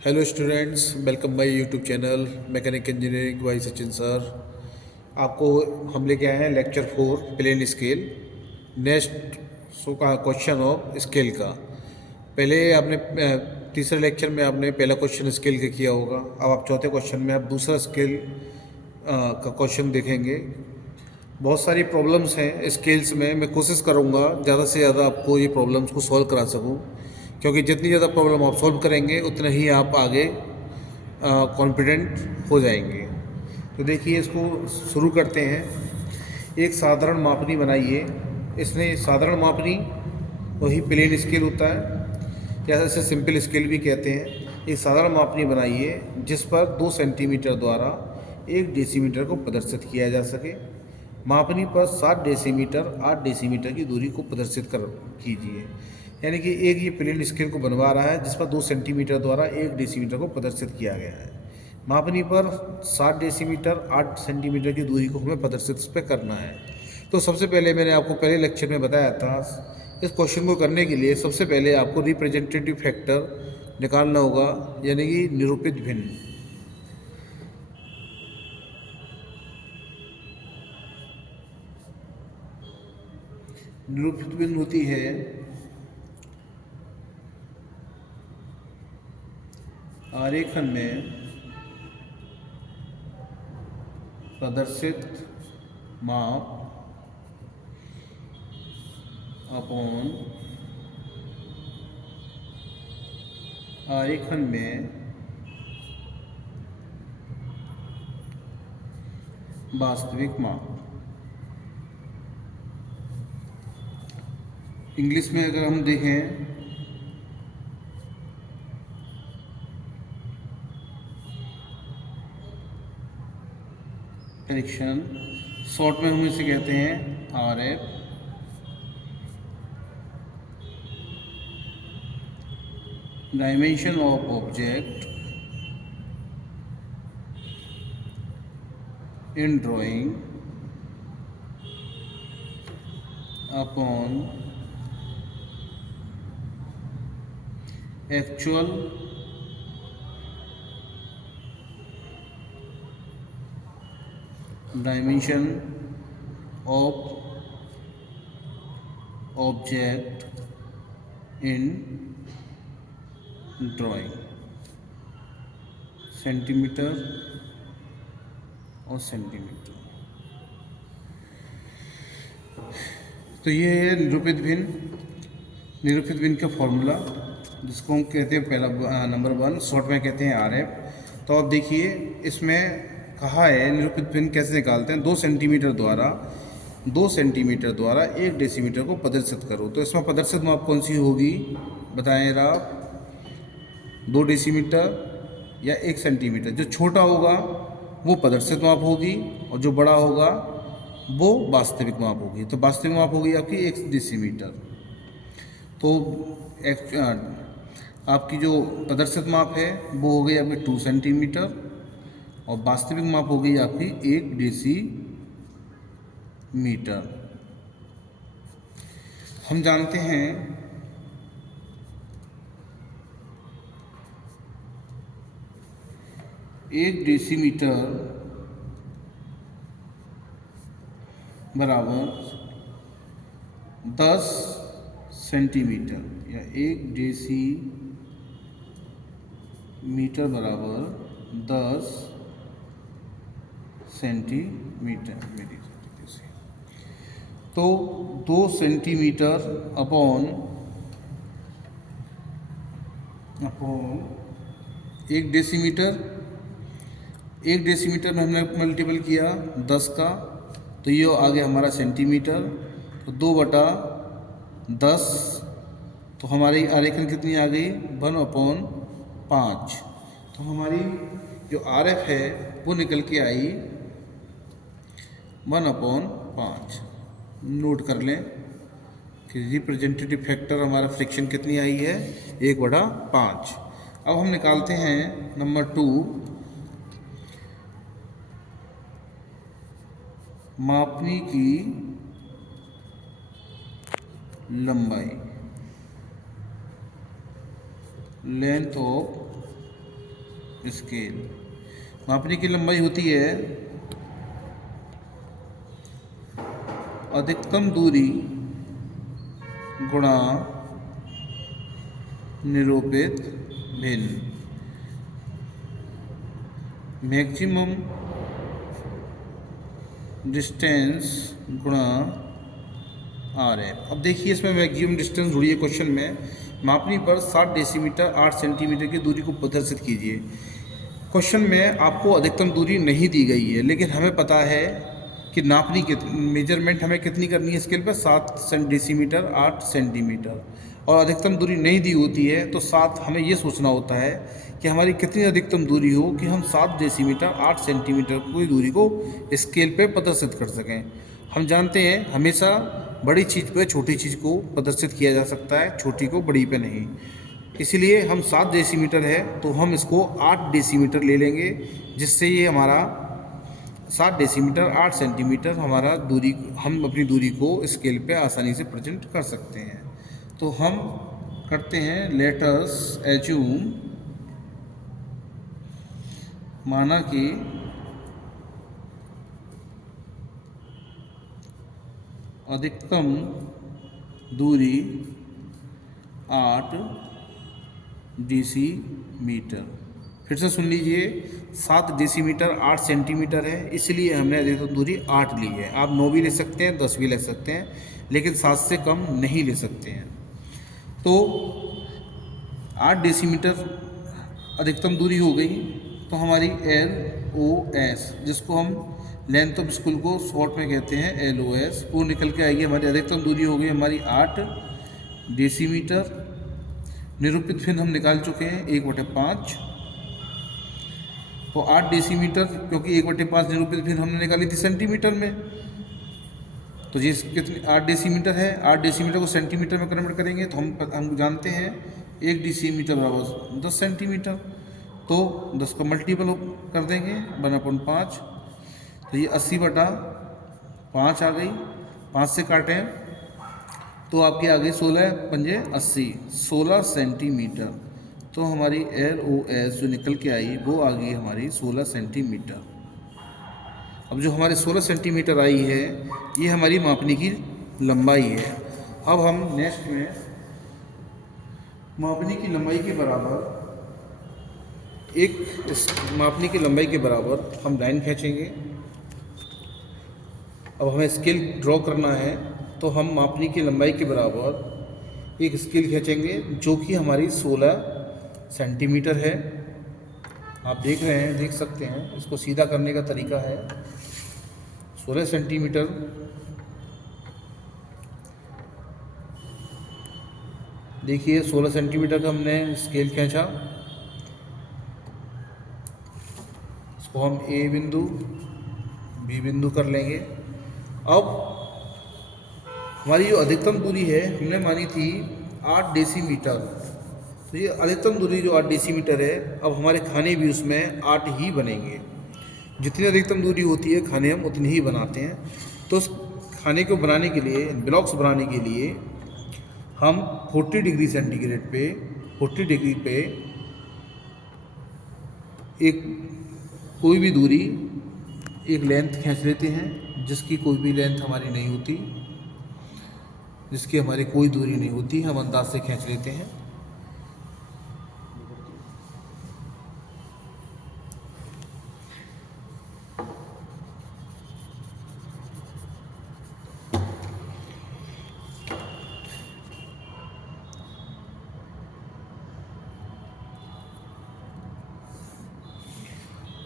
Hello students, welcome my YouTube channel mechanic engineering by Sachin sir. आपको हम लेके आए हैं लेक्चर 4 प्लेन स्केल। नेक्स्ट सो का क्वेश्चन ऑफ स्केल का। पहले आपने तीसरे लेक्चर में आपने पहला क्वेश्चन स्केल का किया होगा। अब आप चौथे क्वेश्चन में आप दूसरा स्केल का क्वेश्चन देखेंगे। बहुत सारी प्रॉब्लम्स हैं स्केल्स में। मैं कोशिश करूँगा ज़्यादा से ज़्यादा आपको ये प्रॉब्लम्स को सॉल्व करा सकूँ, क्योंकि जितनी ज़्यादा प्रॉब्लम आप सॉल्व करेंगे उतना ही आप आगे कॉन्फिडेंट हो जाएंगे। तो देखिए, इसको शुरू करते हैं। एक साधारण मापनी बनाइए। इसमें साधारण मापनी वही प्लेन स्केल होता है, या इसे सिंपल स्केल भी कहते हैं। एक साधारण मापनी बनाइए जिस पर 2 सेंटीमीटर द्वारा 1 डेसीमीटर को प्रदर्शित किया जा सके। मापनी पर 7 डेसीमीटर 8 डेसीमीटर की दूरी को प्रदर्शित कर कीजिए। यानी कि एक ये प्लेन स्केल को बनवा रहा है जिस पर 2 सेंटीमीटर द्वारा 1 डेसीमीटर को प्रदर्शित किया गया है। मापनी पर 7 डेसीमीटर 8 सेंटीमीटर की दूरी को हमें प्रदर्शित इस पर करना है। तो सबसे पहले मैंने आपको पहले लेक्चर में बताया था, इस क्वेश्चन को करने के लिए सबसे पहले आपको रिप्रेजेंटेटिव फैक्टर निकालना होगा, यानी कि निरूपित भिन्न। निरूपित भिन्न होती है आरेखन में प्रदर्शित माप अपॉन आरेखन में वास्तविक माप। इंग्लिश में अगर हम देखें करेक्शन, शॉर्ट में हम इसे कहते हैं RF, dimension of object in drawing upon actual dimension of object in drawing, centimetre और सेंटीमीटर। तो ये है निरूपित भिन्न। निरूपित भिन्न का फॉर्मूला जिसको हम कहते हैं पहला नंबर 1, शॉर्ट में कहते हैं RF। तो अब देखिए, इसमें कहा है निरूपित भिन्न कैसे निकालते हैं। 2 सेंटीमीटर द्वारा 1 डेसीमीटर को प्रदर्शित करो। तो इसमें प्रदर्शित माप कौन सी होगी, बताएं आप। 2 डेसीमीटर या 1 सेंटीमीटर। जो छोटा होगा वो प्रदर्शित माप होगी और जो बड़ा होगा वो वास्तविक माप होगी। तो वास्तविक माप होगी आपकी 1 डेसीमीटर। तो आपकी जो प्रदर्शित माप है वो हो गई आपकी 2 सेंटीमीटर और वास्तविक माप हो गई आपकी 1 डेसीमीटर। हम जानते हैं 1 डेसीमीटर बराबर 10 सेंटीमीटर, या 1 डेसीमीटर बराबर 10 सेंटीमीटर। तो 2 सेंटीमीटर अपॉन 1 डेसीमीटर। 1 डेसीमीटर में हमने मल्टीपल किया 10 का, तो ये आ गया हमारा सेंटीमीटर। तो 2/10, तो हमारी आरेखन कितनी आ गई, 1/5। तो हमारी जो RF है वो निकल के आई 1/5। नोट कर लें कि रिप्रेजेंटेटिव फैक्टर हमारा फ्रिक्शन कितनी आई है, 1/5। अब हम निकालते हैं नंबर 2, मापनी की लंबाई, लेंथ ऑफ स्केल। मापने की लंबाई होती है अधिकतम दूरी गुणा निरूपित भिन्न, मैक्सिमम डिस्टेंस गुणा आर है। अब देखिए इसमें मैक्सिमम डिस्टेंस जुड़ी है क्वेश्चन में। मापनी पर 60 डेसीमीटर 8 सेंटीमीटर की दूरी को प्रदर्शित कीजिए। क्वेश्चन में आपको अधिकतम दूरी नहीं दी गई है, लेकिन हमें पता है कि नापनी की मेजरमेंट हमें कितनी करनी है स्केल पर 7 डेसीमीटर 8 सेंटीमीटर, और अधिकतम दूरी नहीं दी होती है तो 7 हमें ये सोचना होता है कि हमारी कितनी अधिकतम दूरी हो कि हम 7 डेसीमीटर 8 सेंटीमीटर की दूरी को स्केल पे प्रदर्शित कर सकें। हम जानते हैं हमेशा बड़ी चीज़ पे छोटी चीज़ को प्रदर्शित किया जा सकता है, छोटी को बड़ी पे नहीं। इसलिए हम 7 डेसीमीटर है तो हम इसको 8 डेसीमीटर ले लेंगे, जिससे ये हमारा 7 डेसीमीटर 8 सेंटीमीटर हमारा दूरी, हम अपनी दूरी को स्केल पे आसानी से प्रेजेंट कर सकते हैं। तो हम करते हैं लेट अस एज्यूम, माना कि अधिकतम दूरी 8 डेसीमीटर। फिर से सुन लीजिए, 7 डेसीमीटर 8 सेंटीमीटर है, इसलिए हमने अधिकतम दूरी 8 ली है। आप 9 भी ले सकते हैं, 10 भी ले सकते हैं, लेकिन 7 से कम नहीं ले सकते हैं। तो 8 डेसीमीटर अधिकतम दूरी हो गई, तो हमारी LOS, जिसको हम लेंथ ऑफ स्कूल को शॉर्ट में कहते हैं LOS, वो निकल के आएगी। हमारी अधिकतम दूरी हो गई हमारी 8 डेसीमीटर। निरूपित भिन्न हम निकाल चुके हैं 1/5, तो 8 डेसीमीटर, क्योंकि 1/5 निरूपित भिन्न हमने निकाली थी सेंटीमीटर में, तो ये कितनी 8 डेसीमीटर है। 8 डेसीमीटर को सेंटीमीटर में कन्वर्ट करेंगे तो हम जानते हैं 1 डेसीमीटर बराबर 10 सेंटीमीटर, तो 10 का मल्टीपल कर देंगे 1/5, तो ये 80/5 आ गई। 5 से काटें तो आपकी आ गई 16 पंजे 80, 16 सेंटीमीटर। तो हमारी LOS जो निकल के आई वो आ गई हमारी 16 सेंटीमीटर। अब जो हमारे 16 सेंटीमीटर आई है ये हमारी मापनी की लंबाई है। अब हम नेक्स्ट में मापनी की लंबाई के बराबर मापनी की लंबाई के बराबर हम लाइन खींचेंगे। अब हमें स्केल ड्रॉ करना है, तो हम मापनी की लंबाई के बराबर एक स्केल खींचेंगे जो कि हमारी 16 सेंटीमीटर है। आप देख रहे हैं, देख सकते हैं, इसको सीधा करने का तरीका है 16 सेंटीमीटर। देखिए 16 सेंटीमीटर का हमने स्केल खींचा, इसको हम A बिंदु B बिंदु कर लेंगे। अब हमारी जो अधिकतम दूरी है हमने मानी थी 8 डेसीमीटर, तो ये अधिकतम दूरी जो 8 डेसीमीटर है, अब हमारे खाने भी उसमें 8 ही बनेंगे। जितनी अधिकतम दूरी होती है खाने हम उतनी ही बनाते हैं। तो उस खाने को बनाने के लिए, ब्लॉक्स बनाने के लिए हम 40 डिग्री सेंटीग्रेड पे 40 डिग्री पे एक कोई भी दूरी, एक लेंथ खींच लेते हैं, जिसकी कोई भी लेंथ हमारी नहीं होती, जिसकी हमारी कोई दूरी नहीं होती, हम अंदाज से खींच लेते हैं।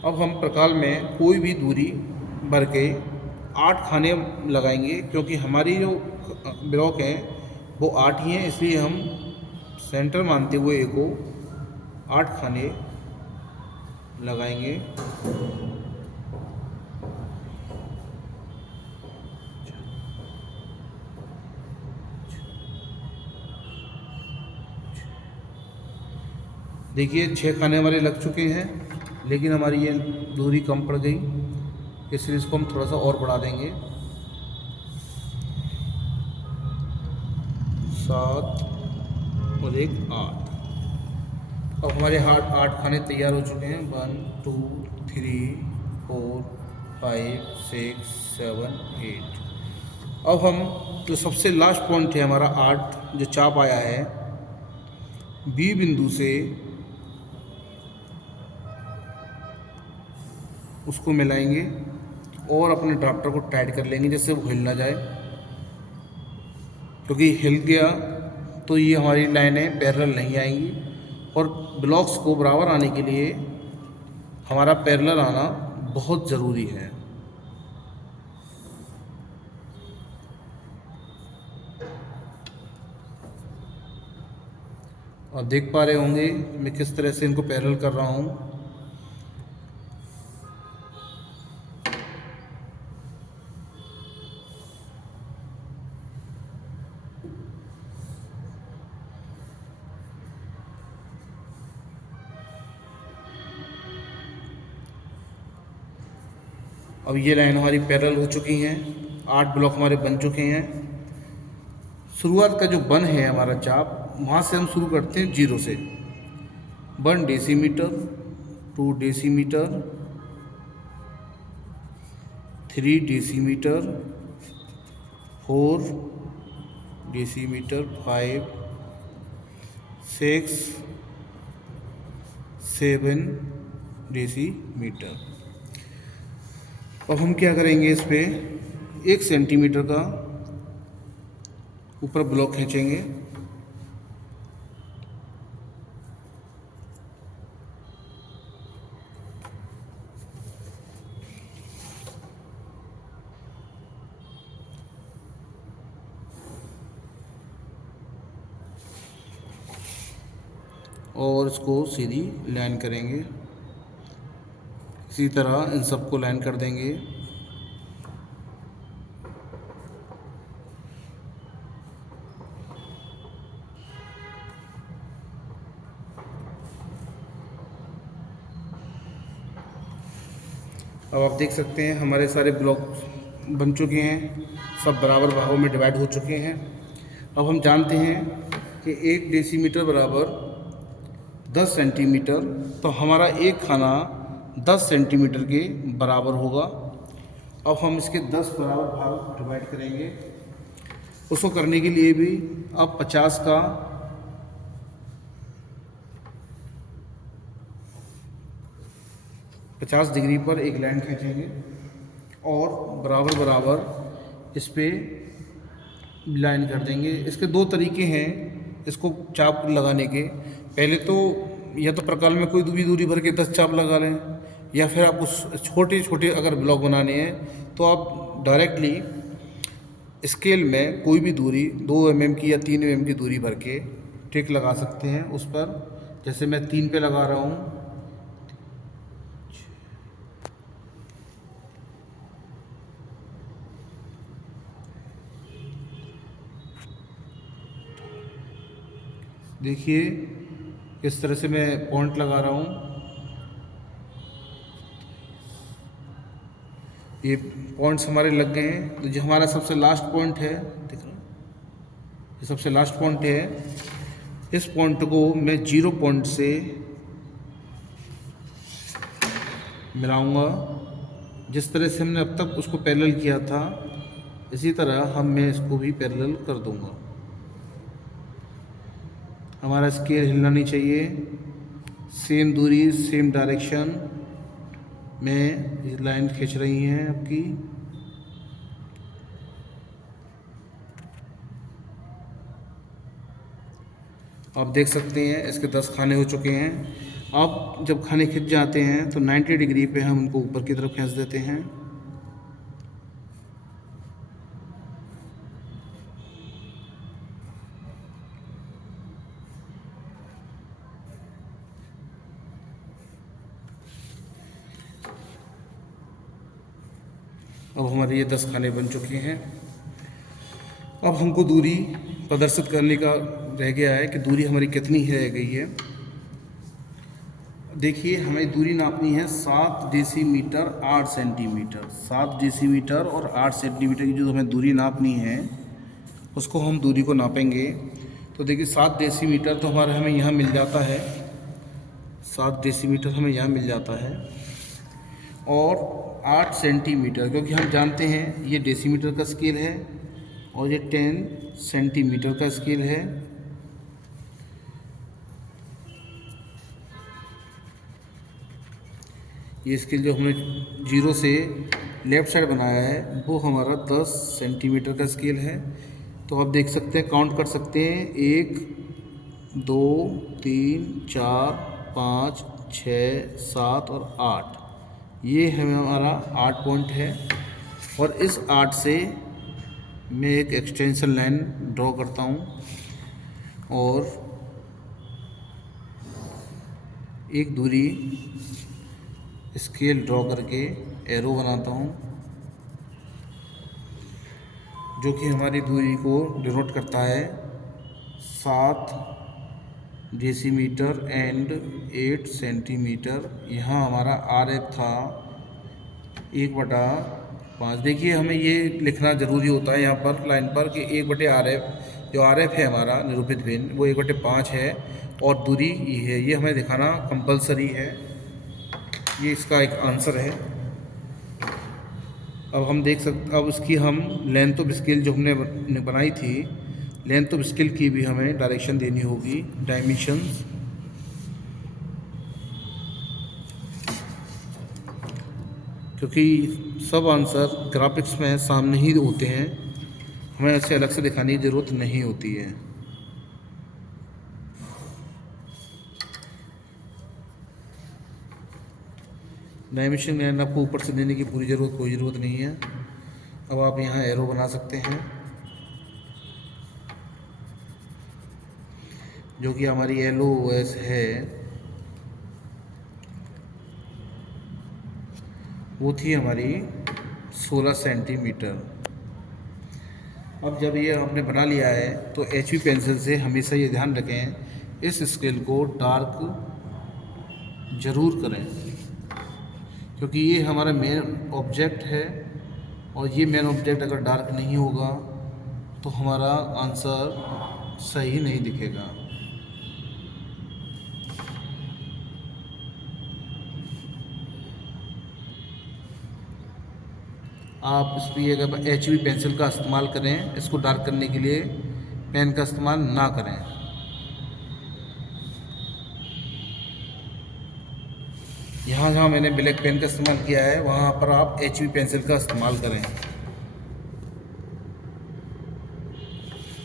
अब हम प्रकाल में कोई भी दूरी भर के 8 खाने लगाएंगे, क्योंकि हमारी जो ब्लॉक है वो 8 ही हैं, इसलिए हम सेंटर मानते हुए ए को 8 खाने लगाएंगे। देखिए 6 खाने हमारे लग चुके हैं, लेकिन हमारी ये दूरी कम पड़ गई, इसलिए इसको हम थोड़ा सा और बढ़ा देंगे। 7 और 1 8। अब हमारे 8 खाने तैयार हो चुके हैं। 1 2 3 4 5 6 7 8। अब हम जो सबसे लास्ट पॉइंट है हमारा 8, जो चाप आया है बी बिंदु से, उसको मिलाएंगे और अपने ड्राफ्टर को टाइट कर लेंगे जिससे वो हिल ना जाए, क्योंकि हिल गया तो ये हमारी लाइनें पैरेलल नहीं आएंगी। और ब्लॉक्स को बराबर आने के लिए हमारा पैरेलल आना बहुत ज़रूरी है। और देख पा रहे होंगे मैं किस तरह से इनको पैरेलल कर रहा हूँ। अब ये लाइन हमारी पैरेलल हो चुकी हैं, 8 ब्लॉक हमारे बन चुके हैं। शुरुआत का जो बन है हमारा चाप, वहाँ से हम शुरू करते हैं 0 से। 1 decimetre, 2 decimetre, 3 decimetre, 4 decimetre, 5 6 7 decimetre. अब हम क्या करेंगे, इस पे 1 सेंटीमीटर का ऊपर ब्लॉक खींचेंगे। और इसको सीधी लाइन करेंगे। इसी तरह इन सबको लाइन कर देंगे। अब आप देख सकते हैं हमारे सारे ब्लॉक बन चुके हैं, सब बराबर भागों में डिवाइड हो चुके हैं। अब हम जानते हैं कि 1 डेसीमीटर बराबर 10 सेंटीमीटर, तो हमारा एक खाना 10 सेंटीमीटर के बराबर होगा। अब हम इसके 10 बराबर भाग डिवाइड करेंगे। उसको करने के लिए भी अब 50 डिग्री पर एक लाइन खींचेंगे और बराबर बराबर इस पे लाइन कर देंगे। इसके 2 तरीके हैं इसको चाप लगाने के। पहले तो या तो प्रकार में कोई भी दूरी भर के 10 चाप लगा लें, या फिर आप उस छोटे छोटे अगर ब्लॉक बनाने हैं तो आप डायरेक्टली स्केल में कोई भी दूरी 2 mm की या 3 mm की दूरी भर के टिक लगा सकते हैं उस पर। जैसे मैं 3 पे लगा रहा हूँ। देखिए किस तरह से मैं पॉइंट लगा रहा हूँ। ये पॉइंट्स हमारे लग गए हैं। तो जो हमारा सबसे लास्ट पॉइंट है, देख रहे हैं, ये सबसे लास्ट पॉइंट है। इस पॉइंट को मैं 0 पॉइंट से मिलाऊंगा। जिस तरह से हमने अब तक उसको पैरेलल किया था, इसी तरह मैं इसको भी पैरेलल कर दूंगा। हमारा स्केल हिलना नहीं चाहिए। सेम दूरी, सेम डायरेक्शन में ये लाइन खींच रही हैं आपकी। आप देख सकते हैं इसके 10 खाने हो चुके हैं। अब जब खाने खिंच जाते हैं तो 90 डिग्री पे हम उनको ऊपर की तरफ खींच देते हैं। अब हमारे ये 10 खाने बन चुके हैं। अब हमको दूरी प्रदर्शित करने का रह गया है कि दूरी हमारी कितनी है रह गई है। देखिए हमें दूरी नापनी है 7 डेसीमीटर 8 सेंटीमीटर। 7 डेसीमीटर और 8 सेंटीमीटर की जो हमें दूरी नापनी है, उसको हम दूरी को नापेंगे। तो देखिए 7 डेसीमीटर तो हमें यहाँ मिल जाता है। 7 डेसीमीटर हमें यहाँ मिल जाता है, और 8 सेंटीमीटर, क्योंकि हम जानते हैं ये डेसीमीटर का स्केल है और ये 10 सेंटीमीटर का स्केल है। ये स्केल जो हमने 0 से लेफ़्ट साइड बनाया है वो हमारा 10 सेंटीमीटर का स्केल है। तो आप देख सकते हैं, काउंट कर सकते हैं, 1 2 3 4 5 6 7 और 8। ये हमारा 8 पॉइंट है। और इस 8 से मैं एक एक्सटेंशन लाइन ड्रॉ करता हूँ और एक दूरी स्केल ड्रॉ करके एरो बनाता हूँ, जो कि हमारी दूरी को डिनोट करता है 7 डेसीमीटर एंड 8 सेंटीमीटर। यहाँ हमारा RF था 1/5। देखिए, हमें ये लिखना ज़रूरी होता है यहाँ पर लाइन पर कि 1/RF, जो RF है हमारा निरूपित भिन्न, वो 1/5 है और दूरी ये है। ये हमें दिखाना कंपलसरी है। ये इसका एक आंसर है। अब हम देख सकते, अब इसकी हम लेंथ ऑफ स्केल जो हमने बनाई थी, लेंथ ऑफ स्केल की भी हमें डायरेक्शन देनी होगी, डायमेंशंस। क्योंकि सब आंसर ग्राफिक्स में सामने ही होते हैं, हमें ऐसे अलग से दिखाने की ज़रूरत नहीं होती है। डायमेंशन लाइन आपको ऊपर से देने की कोई ज़रूरत नहीं है। अब आप यहाँ एरो बना सकते हैं, जो कि हमारी LOS है, वो थी हमारी 16 सेंटीमीटर। अब जब ये हमने बना लिया है तो HB पेंसिल से हमेशा ये ध्यान रखें, इस स्केल को डार्क ज़रूर करें, क्योंकि ये हमारा मेन ऑब्जेक्ट है और ये मेन ऑब्जेक्ट अगर डार्क नहीं होगा तो हमारा आंसर सही नहीं दिखेगा। आप इस पर अगर HB पेंसिल का इस्तेमाल करें, इसको डार्क करने के लिए पेन का इस्तेमाल ना करें। यहाँ जहाँ मैंने ब्लैक पेन का इस्तेमाल किया है वहाँ पर आप HB पेंसिल का इस्तेमाल करें।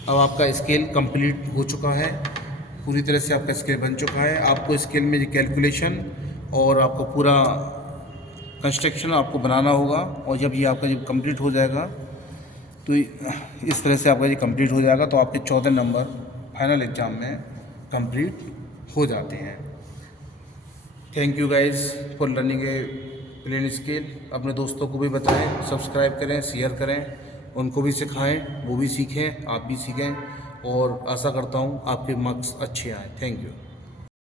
अब आपका स्केल कंप्लीट हो चुका है, पूरी तरह से आपका स्केल बन चुका है। आपको स्केल में कैलकुलेशन और आपको पूरा कंस्ट्रक्शन आपको बनाना होगा, और जब ये आपका जब कंप्लीट हो जाएगा तो इस तरह से आपका ये कंप्लीट हो जाएगा, तो आपके 14 नंबर फाइनल एग्ज़ाम में कंप्लीट हो जाते हैं। Thank you guys for learning a plane scale. अपने दोस्तों को भी बताएं, सब्सक्राइब करें, शेयर करें, उनको भी सिखाएं, वो भी सीखें, आप भी सीखें, और आशा करता हूँ आपके मार्क्स अच्छे आएँ। Thank you.